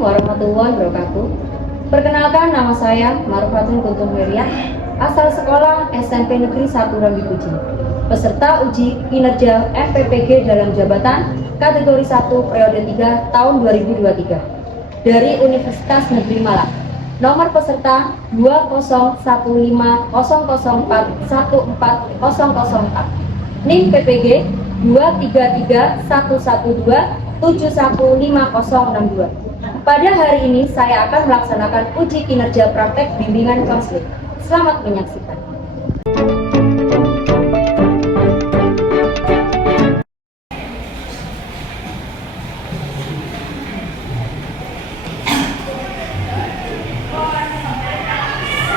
warahmatullahi wabarakatuh. Perkenalkan, nama saya Marfatun Guntung Heriah, asal sekolah SMP Negeri 1 Rambi Puji. Peserta uji kinerja FPPG dalam jabatan kategori 1 periode 3 tahun 2023 dari Universitas Negeri Malang. Nomor peserta 2015004140004. NIM PPG 2331127150062. Pada hari ini saya akan melaksanakan uji kinerja praktek bimbingan konseling. Selamat menyaksikan.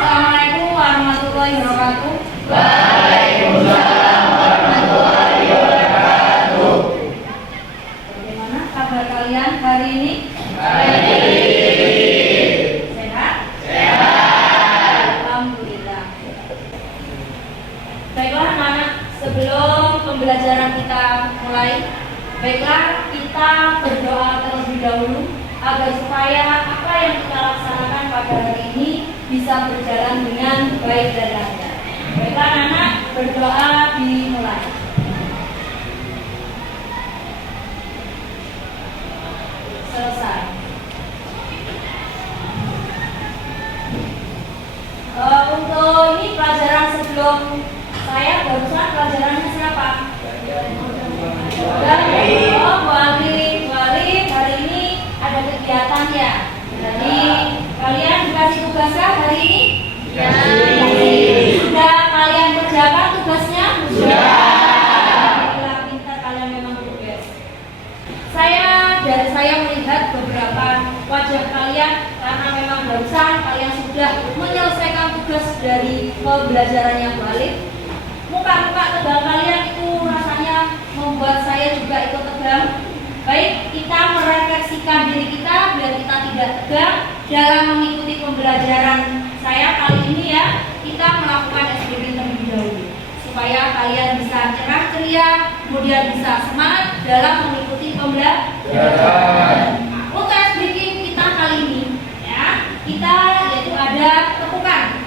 Assalamualaikum warahmatullahi wabarakatuh. Waalaikumsalam warahmatullahi wabarakatuh. Bagaimana kabar kalian hari ini? Baik. Sehat? Sehat. Alhamdulillah. Baiklah anak-anak, sebelum pembelajaran kita mulai, baiklah kita berdoa terlebih dahulu agar supaya apa yang kita laksanakan pada hari ini bisa berjalan dengan baik dan lancar. Baiklah anak-anak, berdoa dimulai. Selesai. Untuk ini pelajaran sebelum saya barusan pelajarannya siapa? Oh, Bu Ali hari ini ada kegiatan ya. Jadi kalian dikasih tugasnya hari ini? Ya. Sudah kalian kerjakan tugasnya? Sudah. Baiklah, pintar kalian memang tugas. Dari saya melihat beberapa wajah kalian karena memang barusan kalian sudah menyelesaikan tugas dari pembelajarannya balik. Muka-muka tegang kalian itu rasanya membuat saya juga ikut tegang. Baik, kita merefleksikan diri kita biar kita tidak tegang dalam mengikuti pembelajaran saya kali ini ya. Kita melakukan SBB terlebih dahulu supaya kalian bisa cerah ceria, kemudian bisa semangat dalam mengikuti pembelajaran. Untuk SBB kita kali ini ya, kita yaitu ada tepukan,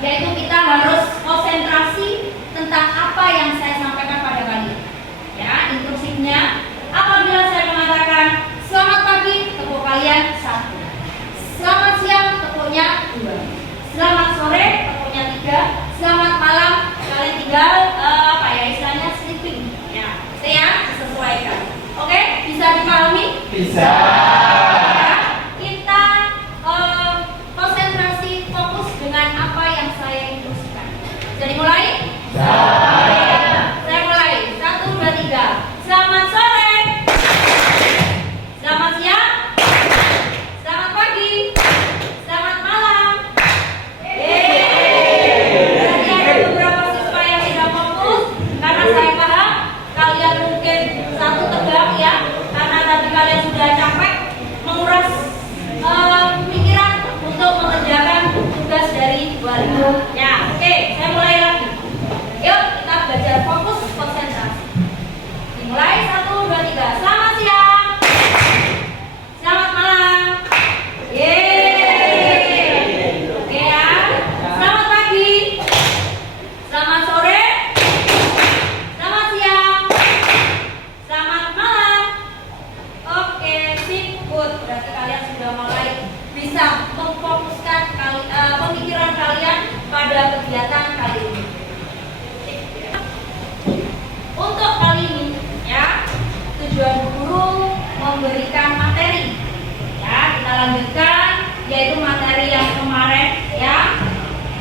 yaitu kita harus konsentrasi tentang apa yang saya sampaikan pada kalian. Ya, instruksinya apabila saya mengatakan selamat pagi, tepuk kalian 1. Selamat siang, tepuknya 2. Selamat sore, tepuknya 3. Selamat malam, kalian tinggal istilahnya sleeping. Ya, itu ya, disesuaikan. Oke, bisa dipahami? Bisa. Ya, kita konsentrasi fokus dengan apa yang saya instruksikan. Jadi mulai? Saya mulai. 1, 2, 3. Selamat sore. Selamat siang. Selamat pagi. Selamat malam. Berarti ada beberapa siswa yang tidak fokus karena saya paham kalian mungkin satu tegang ya, karena tadi kalian sudah capek menguras pikiran untuk mengerjakan tugas dari wali. Ya, oke, saya mulai lagi. Yuk kita belajar fokus konsentrasi. Dimulai 1, 2, 3. Selamat siang. Selamat malam. Yeay. Oke ya. Selamat pagi. Selamat sore. Selamat siang. Selamat malam. Oke, sip, good. Berarti kalian sudah mulai bisa memfokuskan pemikiran kalian pada kegiatan kali ini. Untuk kali ini ya, tujuan guru memberikan materi. Ya, kita lanjutkan yaitu materi yang kemarin ya,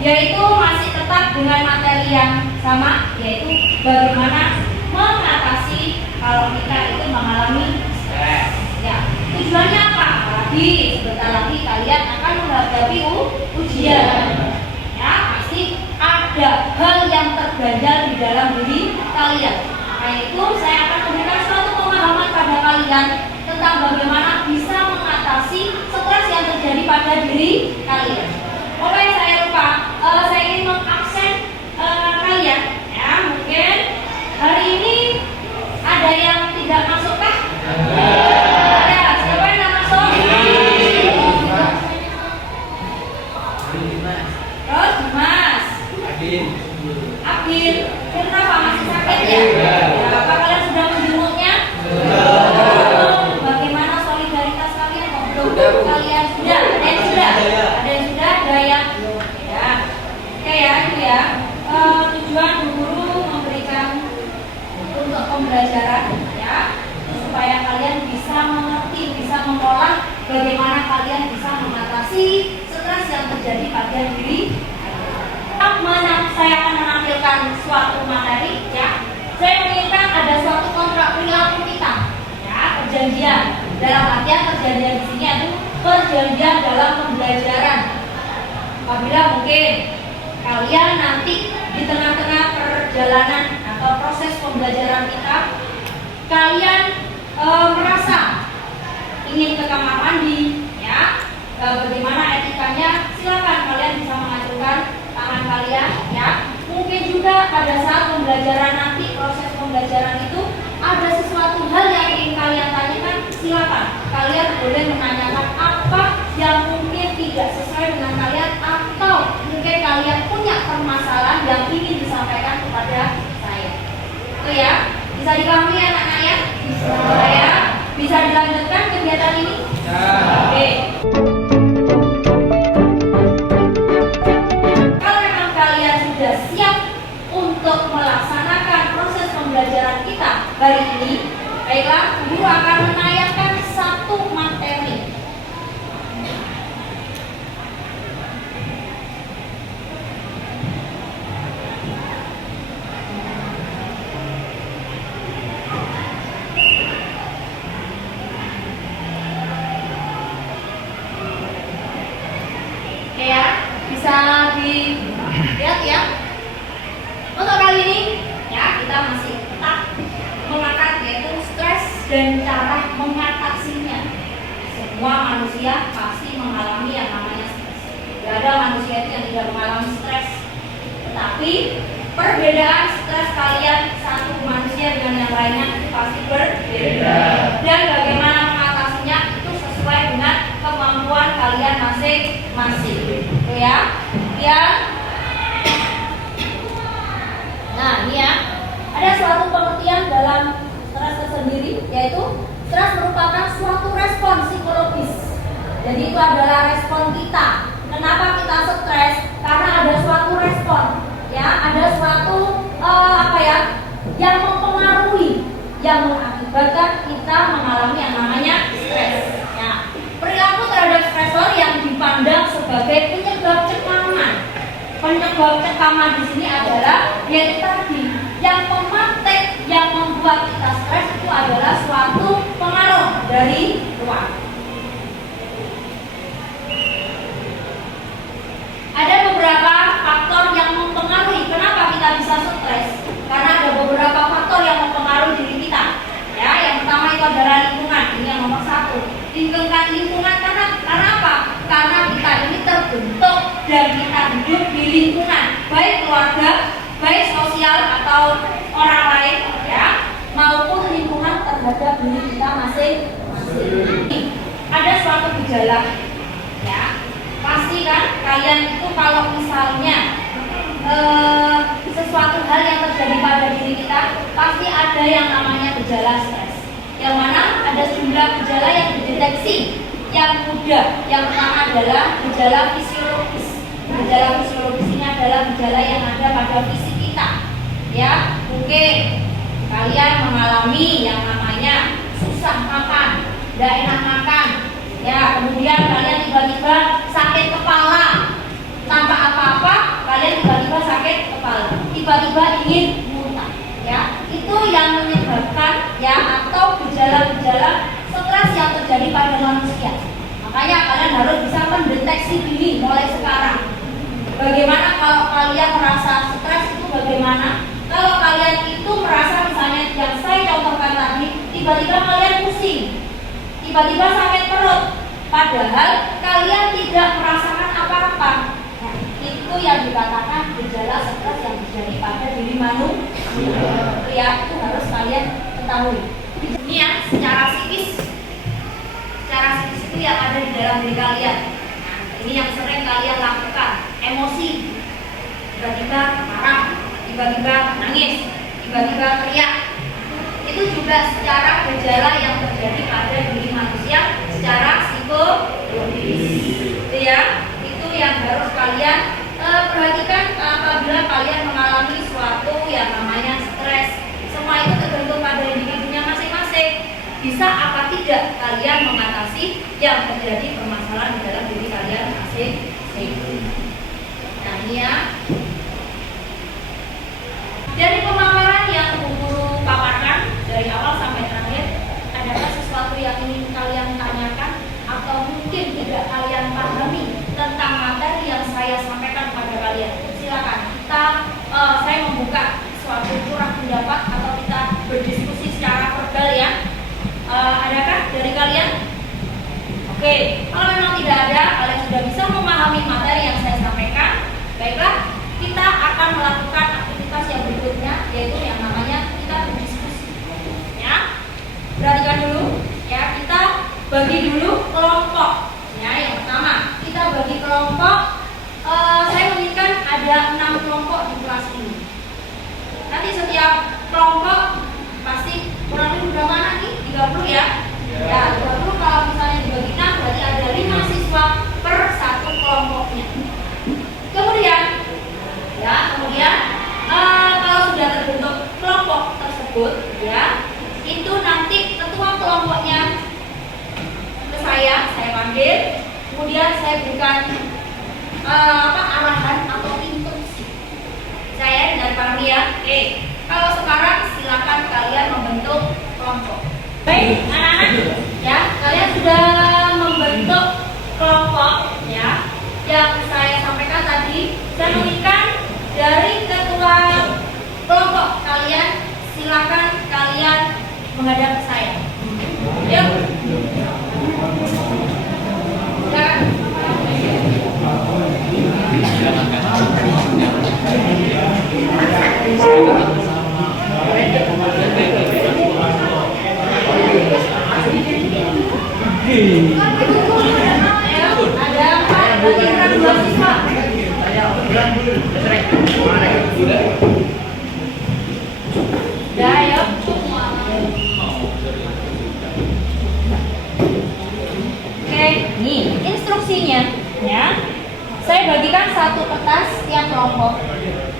yaitu masih tetap dengan materi yang sama, yaitu bagaimana mengatasi kalau kita itu mengalami stres. Ya, tujuannya apa? Apalagi sebentar lagi kalian akan menghadapi ujian. Ya, pasti ada hal yang terganjal di dalam diri kalian. Nah, itu saya akan memberikan suatu pemahaman pada kalian tentang bagaimana bisa mengatasi stres yang terjadi pada diri kalian. Oke, saya lupa. Saya ingin mengaksen kalian. Ya, mungkin hari ini ada yang tidak masuk kah? Ada. Siapa yang tidak masuk? Abin, kenapa masih sakit ya? Apa kalian sudah menjenguknya? Bagaimana solidaritas kalian? Belum kalian sudah? Ada yang sudah? Ada yang sudah? Ada yang? Ya. Oke ya, itu ya. Tujuan guru memberikan untuk pembelajaran ya, supaya kalian bisa mengerti, bisa mengolah bagaimana kalian bisa mengatasi stres yang terjadi pada diri. Saya akan menampilkan suatu materi ya. Saya menginginkan ada suatu kontrak perilaku kita ya, perjanjian. Dalam artian perjanjian di sini itu perjanjian dalam pembelajaran. Apabila mungkin kalian nanti di tengah-tengah perjalanan atau proses pembelajaran kita, kalian merasa ingin ke kamar mandi ya, bagaimana etikanya, silakan kalian bisa mengajukan tangan kalian ya. Mungkin juga pada saat pembelajaran nanti, proses pembelajaran itu ada sesuatu hal yang ingin kalian tanyakan, silakan kalian boleh menanyakan apa yang mungkin tidak sesuai dengan kalian, atau mungkin kalian punya permasalahan yang ingin disampaikan kepada saya. Itu ya, bisa dipahami anak-anak ya? Bisa ya? Bisa dilanjutkan kegiatan ini? Oke. Siap untuk melaksanakan proses pembelajaran kita hari ini, baiklah, guru akan menayangkan satu materi. Oke ya, bisa dilihat ya. Untuk kali ini ya, kita masih tetap mengangkat yaitu stres dan cara mengatasinya. Semua manusia pasti mengalami yang namanya stres. Tidak ada manusia itu yang tidak mengalami stres. Tetapi perbedaan stres kalian satu manusia dengan yang lainnya itu pasti berbeda. Dan bagaimana mengatasinya itu sesuai dengan kemampuan kalian masing-masing. Itu ya. Nah, ini ya, ada suatu pengertian dalam stres tersendiri, yaitu stres merupakan suatu respon psikologis. Jadi itu adalah respon kita. Kenapa kita stres? Karena ada suatu respon, ya, ada suatu yang mempengaruhi, yang mengakibatkan kita mengalami yang namanya stres. Nah, perilaku terhadap stresor yang dipandang sebagai penyebab cekaman. Penyebab cekaman di sini adalah yaitu tadi yang pematik yang membuat kita stres itu adalah suatu pengaruh dari luar. Ada beberapa faktor yang mempengaruhi kenapa kita bisa stres. Karena ada beberapa faktor yang mempengaruhi diri kita. Ya, yang pertama itu adalah lingkungan. Ini yang nomor satu. Lingkungan karena apa? Karena kita ini terbentuk dan kita hidup di lingkungan, baik keluarga, baik sosial atau orang lain, ya, maupun lingkungan terhadap diri kita masing-masing. Ada suatu gejala, ya, pasti kan kalian itu kalau misalnya sesuatu hal yang terjadi pada diri kita, pasti ada yang namanya gejala stres. Yang mana ada sejumlah gejala yang dideteksi. Yang mudah, yang pertama adalah gejala fisiologis. Gejala fisiologis ini adalah gejala yang ada pada fisik kita. Ya, mungkin kalian mengalami yang namanya susah makan, tidak enak makan. Ya, kemudian kalian tiba-tiba sakit kepala tanpa apa-apa, kalian tiba-tiba sakit kepala, tiba-tiba ingin muntah. Ya, itu yang menyebabkan ya atau gejala-gejala stres yang terjadi pada manusia. Makanya kalian harus bisa mendeteksi diri mulai sekarang. Bagaimana kalau kalian merasa stres itu bagaimana? Kalau kalian itu merasa misalnya yang saya contohkan tadi, tiba-tiba kalian pusing, tiba-tiba sakit perut, padahal kalian tidak merasakan apa-apa. Nah, itu yang dikatakan gejala stres yang terjadi pada diri manusia. Itu ya, itu harus kalian ketahui. Ini ya, secara psikis itu yang ada di dalam diri kalian. Nah, ini yang sering kalian lakukan, emosi. Tiba-tiba tiba-tiba nangis, tiba-tiba teriak. Itu juga secara gejala yang terjadi pada diri manusia secara psikologis. Itu ya, itu yang harus kalian perhatikan apabila kalian mengalami suatu yang namanya stres. Semua itu tergantung pada individunya masing-masing. Bisa apa tidak kalian mengatasi yang terjadi permasalahan di dalam diri kalian masing-masing. Nah ini ya, dari pemaparan yang guru paparkan dari awal sampai terakhir, adakah sesuatu yang ingin kalian tanyakan atau mungkin tidak kalian pahami tentang materi yang saya sampaikan kepada kalian? Silakan, saya membuka suatu curah pendapat atau kita berdiskusi secara verbal ya. Adakah dari kalian? Oke, kalau memang tidak ada, kalian sudah bisa memahami materi yang saya sampaikan. Baiklah, kita akan melakukan aktivitas yang berikutnya, yaitu yang namanya kita berdiskusi. Ya, perhatikan dulu. Ya, kita bagi dulu kelompok. Ya, yang pertama kita bagi kelompok. Saya menginginkan ada 6 kelompok di kelas ini. Nanti setiap kelompok pasti kurang lebih berapa anak nih? 30 ya? Ya, 30 kalau misalnya dibagi 6 berarti ada 5 siswa per satu kelompoknya. Kemudian kalau sudah terbentuk kelompok tersebut ya, itu nanti ketua kelompoknya ke saya panggil, kemudian saya berikan arahan atau instruksi. Saya dan Pak Ria, kalau sekarang silakan kalian membentuk kelompok. Baik, anak-anak, ya, kalian sudah membentuk kelompok, ya, yang saya sampaikan tadi. Saya menginginkan dari ketua kelompok kalian, silakan kalian menghadap ke saya. Yuk, silakan. Ada 4, berarti kurang 2 siswa. Udah, ayo. Oke, nih instruksinya ya. Saya bagikan satu kertas tiap kelompok.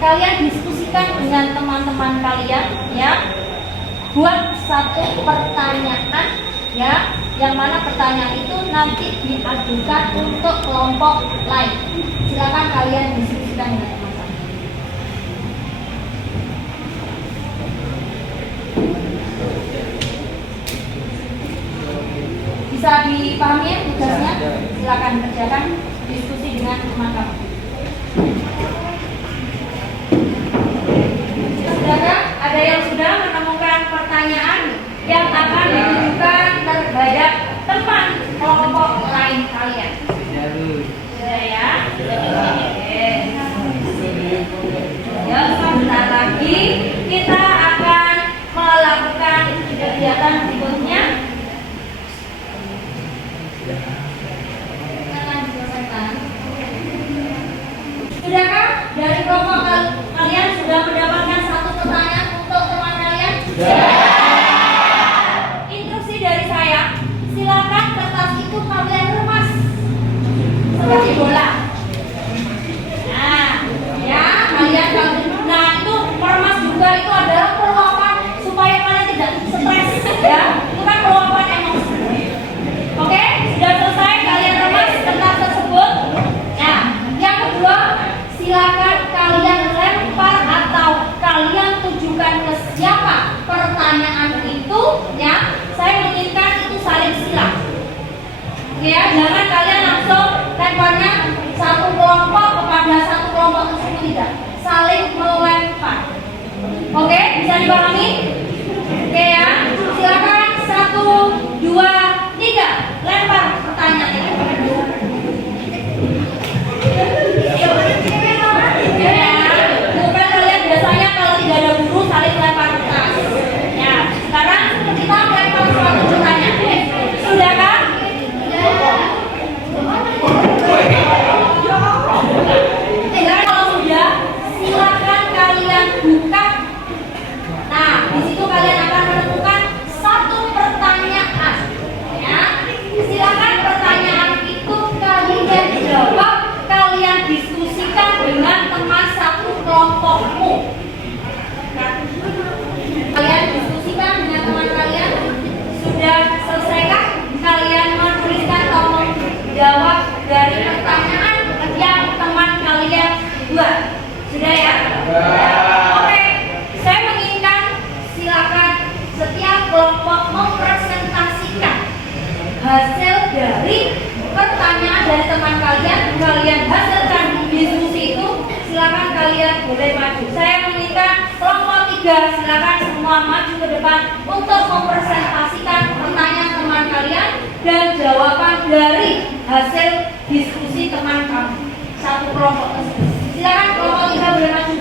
Kalian diskusikan dengan teman-teman kalian ya. Buat satu pertanyaan ya, yang mana pertanyaan itu nanti diajukan untuk kelompok lain. Silakan kalian diskusikan dengan teman-teman. Bisa dipahami ya tugasnya? Silakan kerjakan diskusi dengan teman-teman. Sudahkah? Ada yang sudah menemukan pertanyaan yang akan ditujukan terhadap teman kelompok lain kalian? Sudah ya? Oke. Ya, sebentar lagi kita akan melakukan kegiatan berikutnya. Sudahkah? Dari kelompok kalian sudah mendapatkan satu pertanyaan untuk teman kalian? Instruksi dari saya, silakan kertas itu kalian remas seperti bola. Nah, ya kalian nah itu meremas juga itu adalah peluapan supaya kalian tidak stres ya. Itu kan peluapan emosi. Oke, sudah selesai kalian remas kertas tersebut. Nah, yang kedua, silakan kalian lempar atau kalian tujukan ke siapa pertanyaan itu ya. Saya menginginkan itu saling silang. Oke ya, jangan kalian langsung lemparnya satu kelompok kepada satu kelompok tersebut, tidak. Saling melempar. Oke, bisa dipahami? Oke ya, silakan 1, 2, 3 lempar pertanyaan itu. Bukan kalian biasanya kalau tidak ada guru saling lempar kertas. Ya, sekarang kita lempar suatu pertanyaan. Sudah kan? Kalau sudah, silakan kalian Sudah ya? Oke, saya menginginkan silakan setiap kelompok mempresentasikan hasil dari pertanyaan dari teman kalian. Kalian hasilkan di diskusi itu, silakan kalian boleh maju. Saya menginginkan kelompok 3 silakan semua maju ke depan untuk mempresentasikan pertanyaan teman kalian dan jawaban dari hasil diskusi teman kamu. Satu kelompok tersebut. Silakan kelompok 3 boleh maju.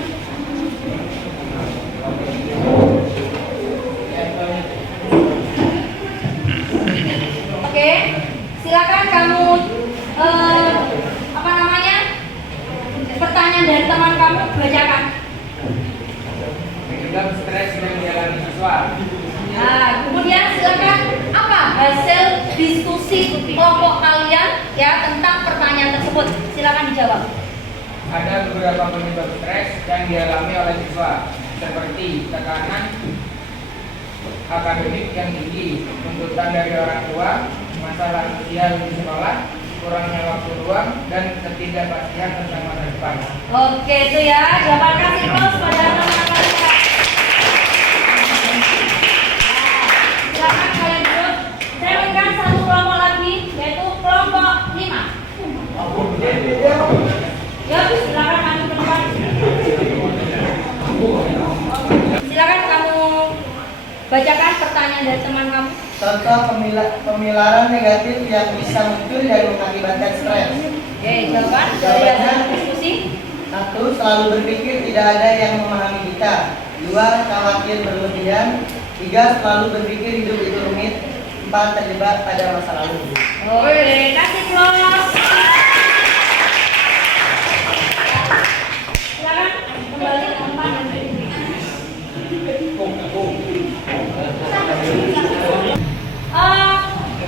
Oke, silakan kamu pertanyaan dari teman kamu bacakan. Penyebab stres yang dialami siswa. Nah, kemudian silakan apa hasil diskusi kelompok kalian ya tentang pertanyaan tersebut. Silakan dijawab. Ada beberapa penyebab stres yang dialami oleh siswa, seperti tekanan akademik yang tinggi, tuntutan dari orang tua, masalah sosial di sekolah, kurangnya waktu luang, dan ketidakpastian tentang masa depan. Oke, itu ya. Jawaban kasih terus pada teman-teman kalian. Silakan kalian duduk. Saya berikan satu kelompok lagi, yaitu kelompok 5. Ya, silakan maju ke depan. Silakan kamu bacakan pertanyaan dari teman kamu. Contoh pemilaran negatif yang bisa muncul dan mengakibatkan stres. Oke, jawaban dari hasil diskusi. 1. Selalu berpikir tidak ada yang memahami kita. 2. Khawatir berlebihan. 3. Selalu berpikir hidup itu rumit. 4. Terjebak pada masa lalu. Oke, kasih plus. Silakan kembali ke tempat.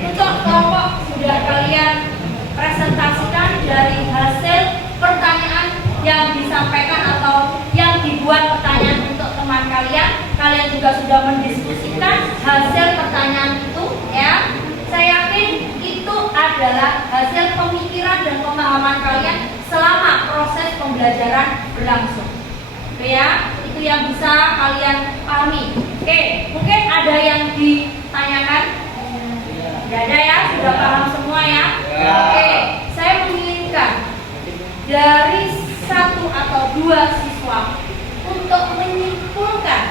Untuk kelompok sudah kalian presentasikan dari hasil pertanyaan yang disampaikan atau yang dibuat pertanyaan untuk teman kalian. Kalian juga sudah mendiskusikan hasil pertanyaan itu ya. Saya yakin itu adalah hasil pemikiran dan pemahaman kalian selama proses pembelajaran berlangsung. Oke ya, itu yang bisa kalian pahami. Oke, mungkin ada yang ditanyakan? Tidak ada ya, sudah paham semua ya? Oke, saya menginginkan dari 1 atau 2 siswa untuk menyimpulkan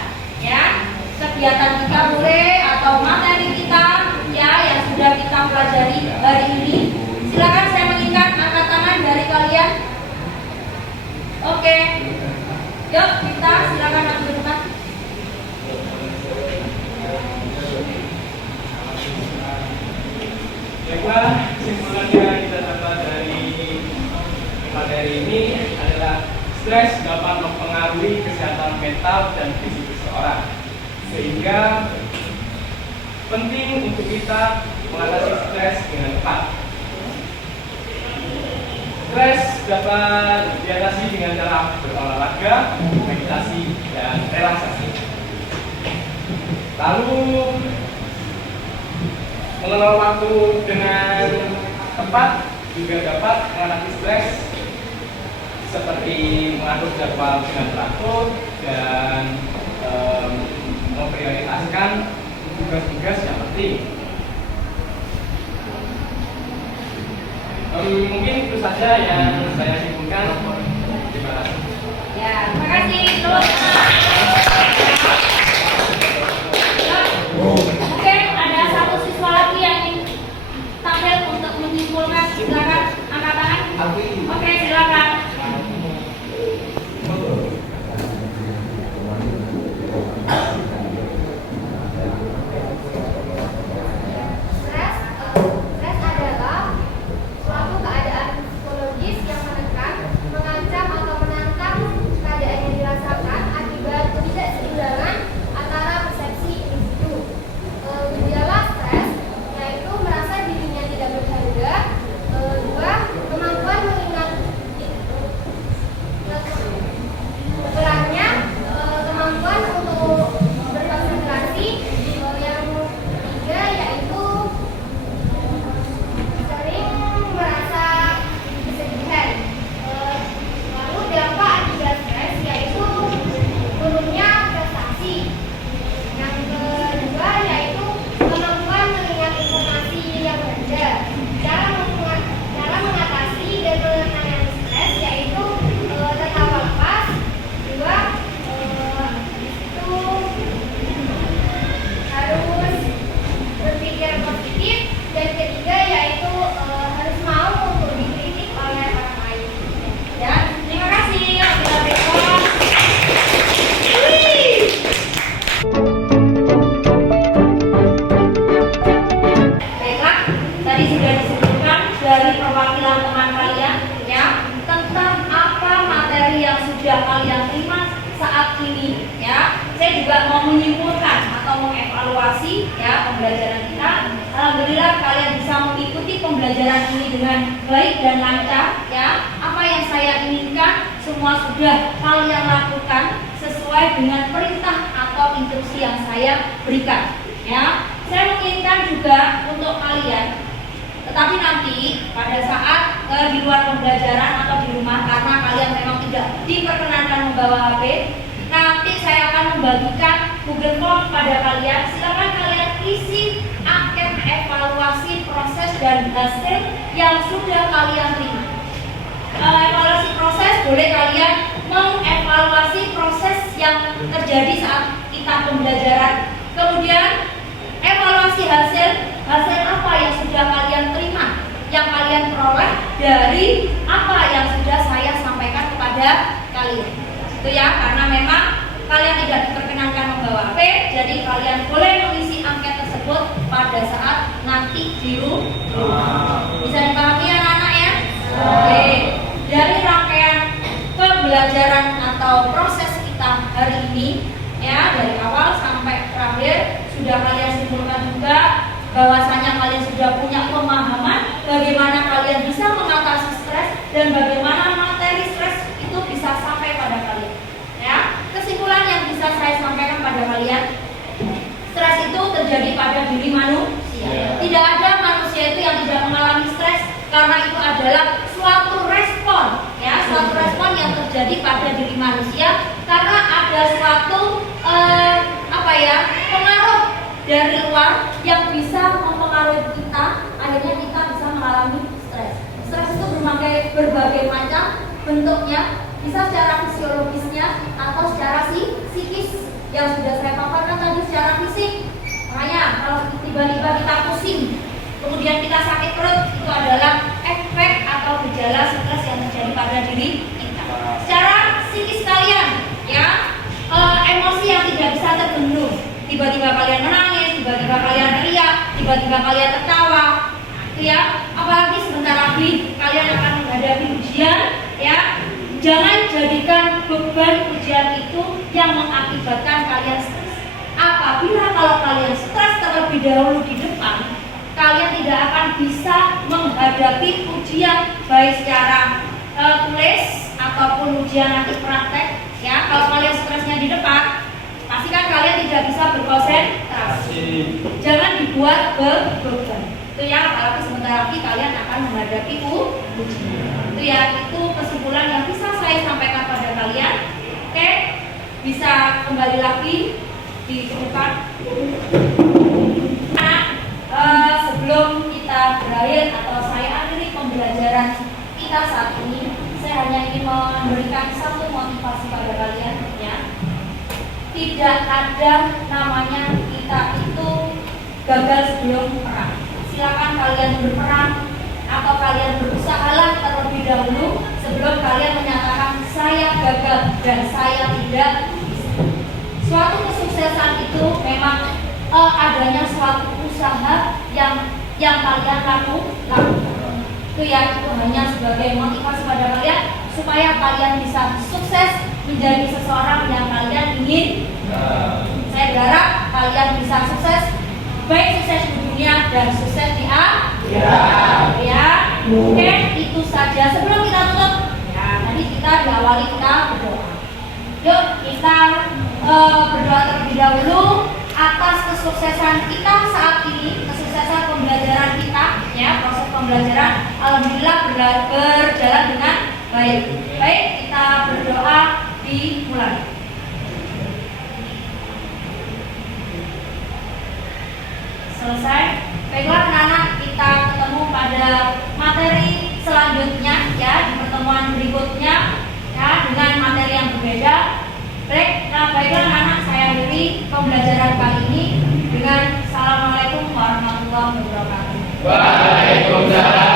ya kegiatan kita boleh atau materi kita ya yang sudah kita pelajari hari ini. Silakan saya menginginkan angkat tangan dari kalian. Oke, yuk kita silakan maju ke depan. Baiklah, kesimpulan yang kita dapat dari materi ini adalah stres dapat mempengaruhi kesehatan mental dan fisik seseorang, sehingga penting untuk kita mengatasi stres dengan tepat. Stres dapat diatasi dengan cara berolahraga, meditasi, dan relaksasi. Lalu mengelola waktu dengan tepat juga dapat mengatasi stres, seperti mengatur jadwal dengan teratur dan memprioritaskan tugas-tugas yang penting. Mungkin itu saja yang saya simpulkan. Terima kasih. Ya, terima kasih. Terus. Mungkin ada satu siswa lagi yang ingin tampil untuk menyimpulkan. Silakan angkat tangan. Oke, silakan. Stres adalah suatu keadaan psikologis yang menekan, mengancam atau menantang keadaan yang dirasakan akibat ketidakseimbangan antara persepsi individu. Gejala stres yaitu merasa dirinya tidak berharga. 2. Kemampuan mengingat pembelajaran ini dengan baik dan lancar, ya. Apa yang saya inginkan semua sudah kalian lakukan sesuai dengan perintah atau instruksi yang saya berikan, ya. Saya menginginkan juga untuk kalian, tetapi nanti pada saat di luar pembelajaran atau di rumah, karena kalian memang tidak diperkenankan membawa HP, nanti saya akan membagikan Google Form pada kalian. Silakan kalian isi angket evaluasi proses dan hasil yang sudah kalian terima. Evaluasi proses boleh kalian mengevaluasi proses yang terjadi saat kita pembelajaran. Kemudian evaluasi hasil apa yang sudah kalian terima, yang kalian peroleh dari apa yang sudah saya sampaikan kepada kalian. Itu ya, karena memang kalian tidak diperkenankan membawa HP, jadi kalian boleh mengisi angket tersebut pada saat nanti di rumah. Bisa dipahami anak-anak ya? Oke. Dari rangkaian pembelajaran atau proses kita hari ini, ya, dari awal sampai terakhir sudah kalian simpulkan juga bahwasanya kalian sudah punya pemahaman bagaimana kalian bisa mengatasi stres dan bagaimana materi stres itu bisa sampai pada kalian. Ya, kesimpulan yang bisa saya sampaikan pada kalian, stres itu terjadi pada diri manusia. Tidak ada manusia itu yang tidak mengalami stres, karena itu adalah suatu respon, ya, suatu respon yang terjadi pada diri manusia karena ada suatu pengaruh dari luar yang bisa mempengaruhi kita, akhirnya kita bisa mengalami stres. Stres itu berbagai macam bentuknya, bisa secara fisiologisnya atau secara psikis yang sudah saya paparkan tadi secara fisik. Makanya kalau tiba-tiba kita pusing, kemudian kita sakit perut, itu adalah efek atau gejala stres yang terjadi pada diri kita. Secara psikis kalian, ya, emosi yang tidak bisa terbendung, tiba-tiba kalian menangis, tiba-tiba kalian teriak, tiba-tiba kalian tertawa, itu ya. Apalagi sebentar lagi kalian akan menghadapi ujian, ya. Jangan jadikan beban ujian itu yang mengakibatkan kalian stres. Apabila kalau kalian stres terlebih dahulu di depan, kalian tidak akan bisa menghadapi ujian baik secara tulis ataupun ujian nanti praktek, ya. Kalau kalian stresnya di depan, pastikan kalian tidak bisa berkonsentrasi. Jangan dibuat beban. Itu ya, apalagi sebentar lagi kalian akan menghadapi ujian. Itu ya, itu kesimpulan yang bisa saya sampaikan pada kalian. Oke, bisa kembali lagi di depan. Sebelum kita berakhir atau saya akhiri pembelajaran kita saat ini, saya hanya ingin memberikan satu motivasi pada kalian, ya. Tidak ada namanya kita itu gagal sebelum perang. Silakan kalian berperang atau kalian berusahalah terlebih dahulu sebelum kalian menyatakan saya gagal dan saya tidak bisa. Suatu kesuksesan itu memang adanya suatu usaha yang kalian lakukan. Itu ya, itu hanya sebagai motivasi pada kalian supaya kalian bisa sukses menjadi seseorang yang kalian ingin. Saya berharap kalian bisa sukses, baik sukses di dunia dan sukses di akhirat. Ya, oke, itu saja. Sebelum kita tutup, ya, tadi kita diawali kita berdoa. Yuk kita berdoa terlebih dahulu atas kesuksesan kita saat ini, kesuksesan pembelajaran kita, ya, proses pembelajaran alhamdulillah berjalan dengan baik. Baik, kita berdoa dimulai. Selesai. Baiklah anak-anak, kita ketemu pada materi selanjutnya, ya, di pertemuan berikutnya, ya, dengan materi yang berbeda. Baiklah anak-anak, saya akhiri pembelajaran kali ini dengan Assalamualaikum warahmatullahi wabarakatuh. Waalaikumsalam.